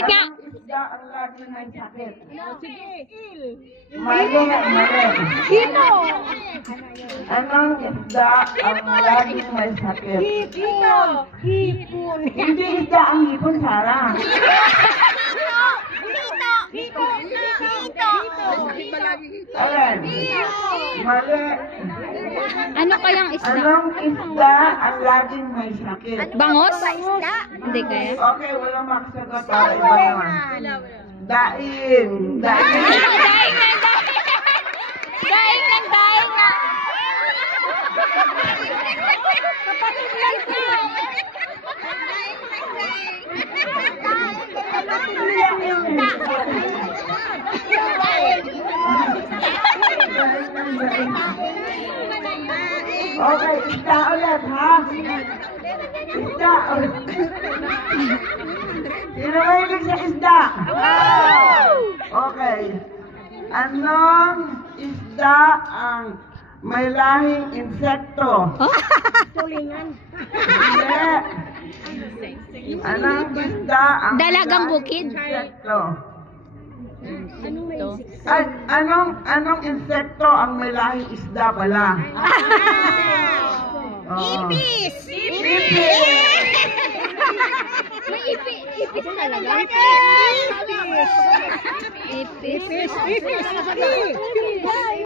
Nga. Isda ang lagi may sakit. Sige, il. Mali, mali. Hino. Anong isda ang lagi may sakit? Hino. Hipon. Hindi isda ang hipon, Sarah. Hito. Ayan. Mali. Ano kayang isda? Anong isda ang laging may sakit? Bangos? Hindi kaya. Okay, walang makasagot. Para iba naman. Daing. Daing. Daing na, daing na. Daing na. Kapatid lang siya. Okay, isda ulit, ha? Isda ulit. Sino ba ibig sa isda? Okay. Anong isda ang may lahing insekto? Tulingan. Hindi. Anong isda ang Dalagang may bukid? insekto? Anong may isik? Ay, anong insekto ang may lahing isda pala? Ipis! May ipis talaga. Ipis.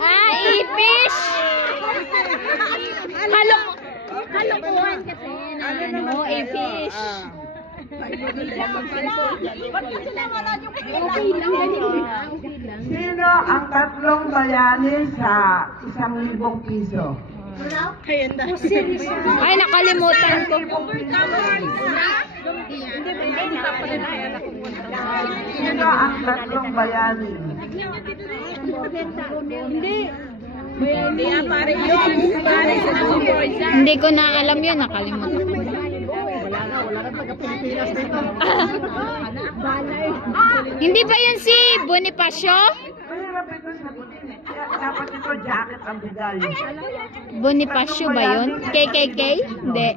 Ah, ipis. Kalokohan kasi. Ano, ipis. Okay lang, ganito. Sino ang tatlong bayani sa 1,000 piso? Ay, nakalimutan ko. Sino ang tatlong bayani? Hindi ko na alam yun, nakalimutan ko. Hindi ba yun si Bonifacio? Mahirap ito sagutin eh. Dapat ito jacket ang bigay. Bonifacio ba yun? KKK? Hindi.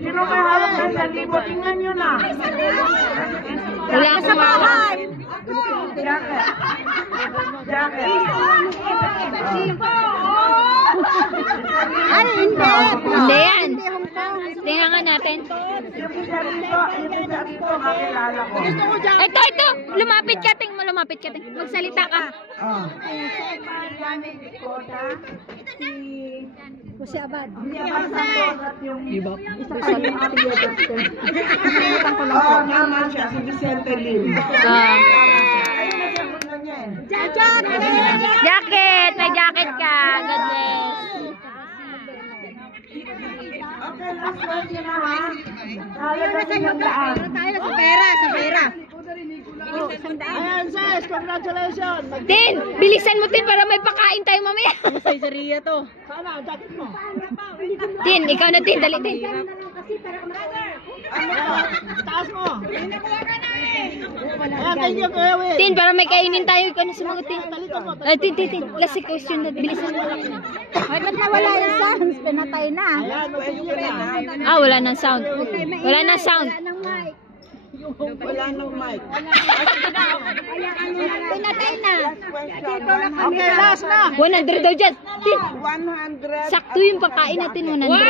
Sino may hawak na sa libo? Tingnan nyo na. Wala akong mawala. Jacket. Jacket. Ay, hindi. Hindi yan. Tingnan nga natin. Yung isa rito, kakilala ko. Ito. Lumapit ka, ting. Lumapit ka, ting. Magsalita ka. Ah. Jose Abad. Hindi ba sa sulat yung... Iba. Oo, naman siya. Si Vicente Lim. Ah. Ayun na sagot na niya eh. Jacket! May jacket ka. God bless. Okay, last question na ha. Tayo na sa daan. Tayo sa pera, sa pera. Ayan, sis, congratulations. Tin, bilisan mo, Tin, para may pakain tayo mamaya. Sa Isaria to. Sana, jacket mo. Tin, ikaw na, Tin. Dali, Tin. Taas mo. Ayan, thank you, Kuya Will. Tin, para may kainin tayo. Ikaw na sumagot, Tin. Tin. Last question na. Bilisan mo. Ay, ba't nawala yung sounds? Pinatay na. Ayan, mag-thank na. Ah, wala nang sound. Wala nang sound. Wala nang mic. Pinatay na. Okay, last na. 100 daw dyan. Tin, 100. sakto yung pakain natin. 100. Wow!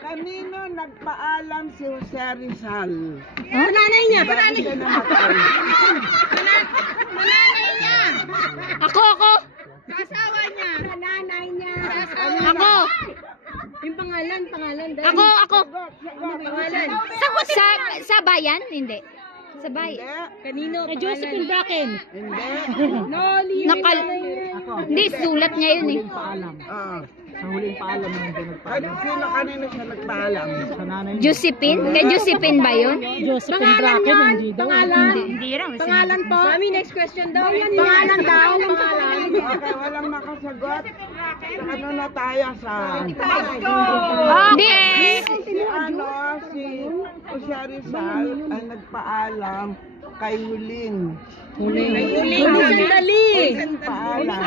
Kanino nagpaalam si Jose Rizal? Huh? Pananay niya. Bakit siya namatay? Ako. Asawa niya. Nanay niya. Ako. Yung pangalan. Ako. Pangalan. Sa bayan? Hindi. Sa bayan. Kanino? Kay Josephine Bracken. Hindi. Hindi, sulat niya yun eh. Ah. Sa huling paalam yung pinagpaalam. Kanino siya nagpaalam? Sa nanay niya. Josephine? Kay Josephine ba yun? Josephine Bracken, hindi daw. Hindi raw. Pangalan po? Mami, next question daw. Pangalan daw. Pangalan. Okay, walang makasagot. Ano na tayo sa... Hindi. Si Jose Rizal ay nagpaalam kay Huling. Huling sandali. Huling paalam.